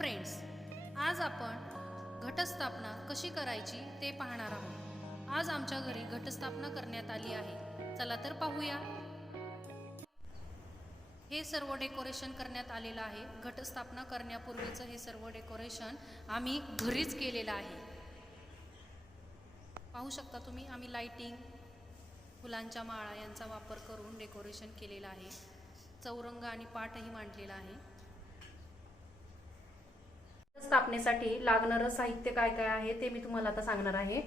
Friends, आज आपण घटस्थापना कशी करायची ते पाहणार आहोत। आज आमच्या घरी घटस्थापना करण्यात आली आहे। चला तर पाहूया। हे सर्व डेकोरेशन करण्यात आलेलं आहे। घटस्थापना करण्यापूर्वीचं हे सर्व डेकोरेशन आम्ही घरीच केलेलं आहे। पाहू शकता तुम्ही, आम्ही लाइटिंग, फुलांच्या माळा यांचा वापर करून डेकोरेशन केलेलं आहे। चौरंग आणि पाटही मांडलेला आहे। स्थापनेसाठी लागणारं साहित्य काय काय आहे ते मी तुम्हाला आता सांगणार आहे।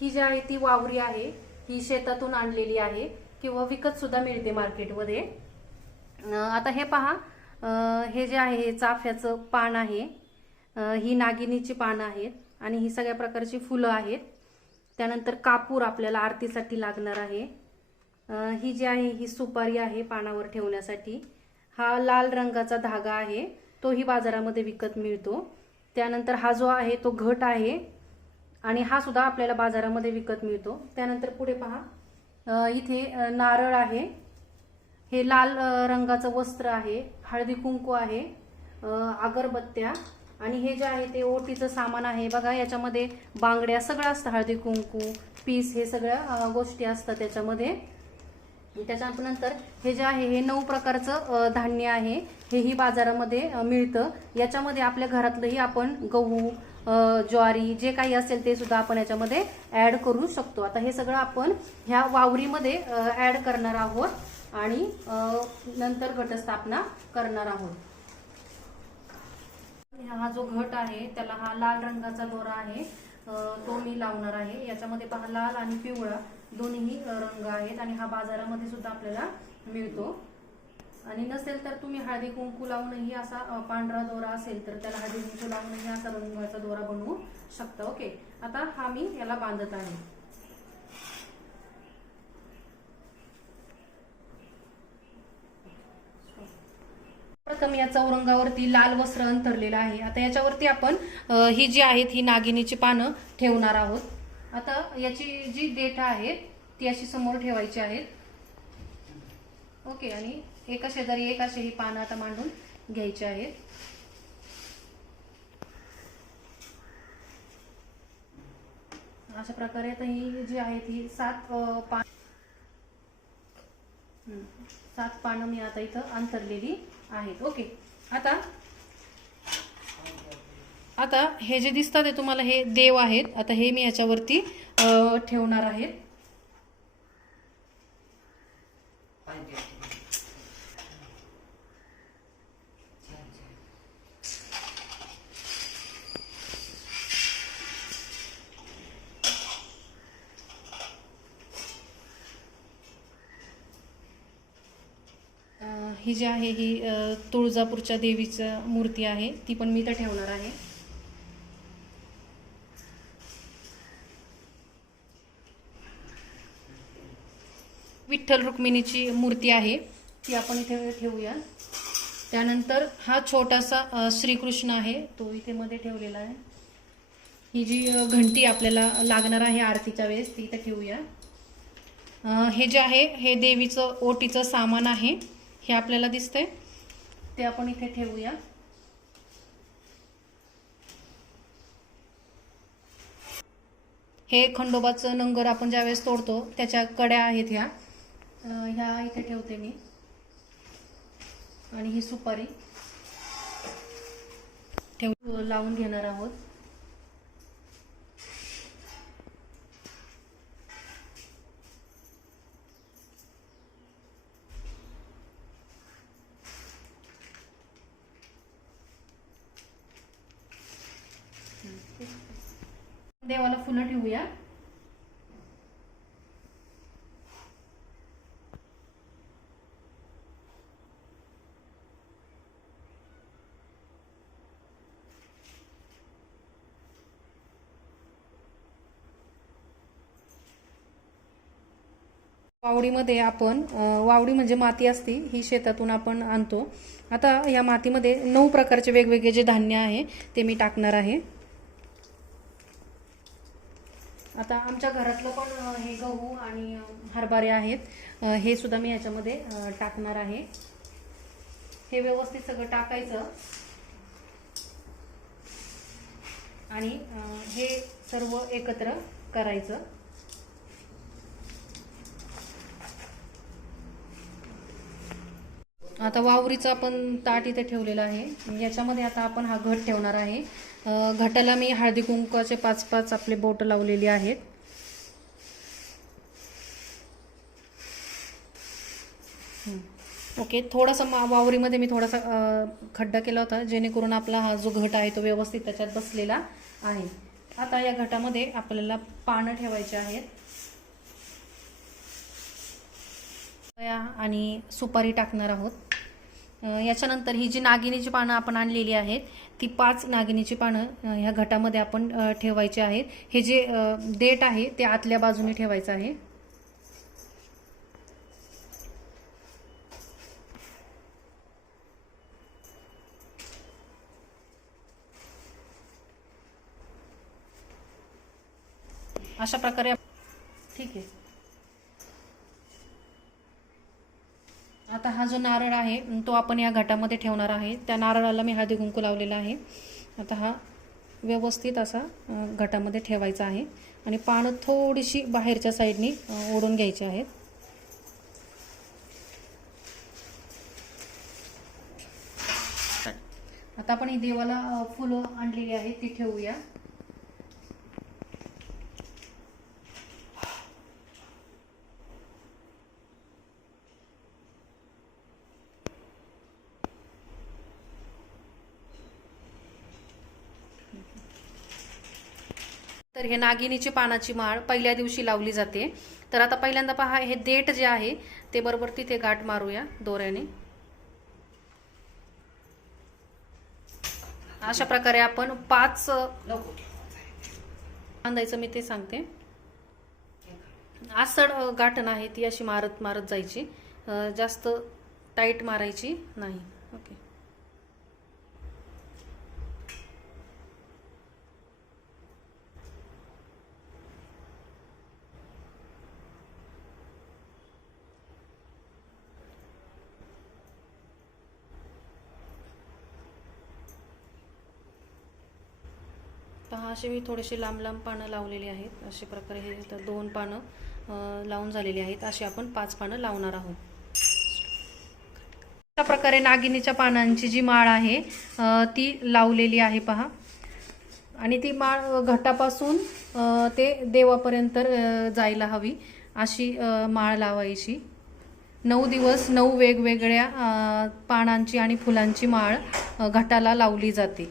ही जी आहे ती वावरी आहे, ही शेतातून आणलेली आहे किंवा विकत सुद्धा मिळते मार्केटमध्ये। आता हे पहा, हे जे आहे हे चाफ्याचं पान आहे, ही नागिनीची पानं आहेत आणि ही सगळ्या प्रकारची फुलं आहेत। त्यानंतर कापूर आपल्याला आरतीसाठी लागणार आहे। ही जी आहे ही सुपारी आहे पानावर ठेवण्यासाठी। हा लाल रंगाचा धागा आहे, तोही बाजारामध्ये विकत मिळतो। त्यानंतर हा जो आहे तो घट आहे आणि हा सुद्धा आपल्याला बाजारामध्ये विकत मिळतो। त्यानंतर पुढे पहा, इथे नारळ आहे, हे लाल रंगाचं वस्त्र आहे, हळदी कुंकू आहे, अगरबत्त्या आणि हे जे आहे ते ओटीचं सामान आहे। बघा, याच्यामध्ये बांगड्या सगळं असतं, हळदी कुंकू, पीस, हे सगळ्या गोष्टी असतात त्याच्यामध्ये। त्याच्यानंतर हे जे आहे हे 9 प्रकारचं धान्य आहे, हेही बाजारामध्ये मिळतं। याच्यामध्ये आपल्या घरातलंही आपण गहू, ज्वारी जे काही असेल ते सुद्धा आपण याच्यामध्ये ऍड करू शकतो। आता हे सगळं आपण ह्या वावरीमध्ये ऍड करणार आहोत आणि नंतर घटस्थापना करणार आहोत। हा जो घट आहे त्याला हा लाल रंगाचा दोरा आहे, तो मी लावणार आहे। याच्यामध्ये पहा लाल आणि पिवळा दोन्ही रंग आहेत आणि हा बाजारामध्ये सुद्धा आपल्याला मिळतो। आणि नसेल तर तुम्ही हळदी कुंकू लावूनही, असा पांढरा दोरा असेल तर त्याला हळदी कुंकू लावूनही असा रंगाचा दोरा बनवू शकता। ओके, आता हा मी याला बांधत आहे। प्रथम या चौरंगावरती लाल वस्त्र अंथरलेलं आहे। आता याच्यावरती आपण ही जी आहेत ही नागिनीची पानं ठेवणार आहोत। आता याची जी देठ आहेत ती अशी समोर ठेवायची आहेत। ओके, आणि एका शेजारी एक अशी ही पानं आता मांडून घ्यायची आहेत। अशा प्रकारे आता ही जी आहेत ही 7 पानं मी आता इथं अंतरलेली आहेत। ओके, आता हे जे दिसतात ते तुम्हाला हे देव आहेत। आता हे मी याच्यावरती ठेवणार आहेत। ही जी आहे ही तुळजापूरच्या देवीची मूर्ती आहे, ती पण मी इथं ठेवणार आहे। विठ्ठल रुक्मिणीची मूर्ती आहे, ती आपण इथे ठेवूया। त्यानंतर हा छोटासा श्रीकृष्ण आहे, तो इथे मध्ये ठेवलेला आहे। ही जी घंटी आपल्याला लागणार आहे आरतीच्या वेळेस, ती इथे ठेवूया। हे जे आहे हे देवीचं ओटीचं सामान आहे, हे आपल्याला दिसतंय, ते आपण इथे ठेवूया। हे खंडोबाचं नंगर आपण ज्यावेळेस तोडतो त्याच्या कड्या आहेत ह्या इथे ठेवते मी। आणि ही सुपारी लावून घेणार आहोत। देवाला फुलं ठेवूया। वावडीमध्ये आपण, वावडी म्हणजे माती असते, ही शेतातून आपण आणतो। आता या मातीमध्ये 9 प्रकारचे वेगवेगळे जे धान्य आहे ते मी टाकणार आहे। आता आमच्या घरातलं पण हे गहू आणि हरभरे आहेत, हे सुद्धा मी याच्यामध्ये टाकणार आहे। हे व्यवस्थित सगळं टाकायचं आणि हे सर्व एकत्र करायचं. आता वावरीचं आपण ताट इथे ठेवलेलं आहे. याच्यामध्ये आता आपण हा घट ठेवणार आहे. घटाला मी हळदी कुंकवाचे 5-5 आपले बोट लावलेली आहेत. ओके, थोडासा वावरीमध्ये मी थोडासा खड्डा केला होता, जेणेकरून आपला हा जो घट आहे तो व्यवस्थित त्याच्यात बसलेला आहे. आता या घटामध्ये आपल्याला पानं ठेवायचे आहेत आणि सुपारी टाकणार आहोत. याच्यानंतर ही जी नागिनीची पानं आपण आणलेली आहेत, ती 5 नागिनीची पानं ह्या घटामध्ये आपण ठेवायची आहेत. हे जे देठ आहे ते आतल्या बाजूने ठेवायचं आहे. अशा प्रकारे ठीक आहे. आता हा जो नारळ आहे तो आपण या घटामध्ये ठेवणार आहे. त्या नारळाला मी हळदी कुंकू लावलेला आहे. आता हा व्यवस्थित असा घटामध्ये ठेवायचा आहे आणि पानं थोडीशी बाहेरच्या साईडनी ओढून घ्यायची आहेत. आता आपण ही देवाला फुलं आणलेली आहेत ती ठेवूया. तर हे नागिनीची पानाची माळ पहिल्या दिवशी लावली जाते. तर आता पहिल्यांदा पहा, हे देठ जे आहे ते बरोबर तिथे गाठ मारूया दोऱ्याने. अशा प्रकारे आपण 5 बांधायचं मी ते सांगते. आसड गाठण आहे ती अशी मारत मारत जायची, जास्त टाईट मारायची नाही. ओके. पहा, असे मी थोडेसे लांब लांब पानं लावलेली आहेत. अशा प्रकारे हे 2 पानं लावून झालेली आहेत. अशी आपण 5 पानं लावणार आहोत. अशा प्रकारे नागिनीच्या पानांची जी माळ आहे ती लावलेली आहे पहा. आणि ती माळ घटापासून ते देवापर्यंत जायला हवी अशी माळ लावायची. 9 दिवस 9 वेगवेगळ्या पानांची आणि फुलांची माळ घटाला लावली जाते.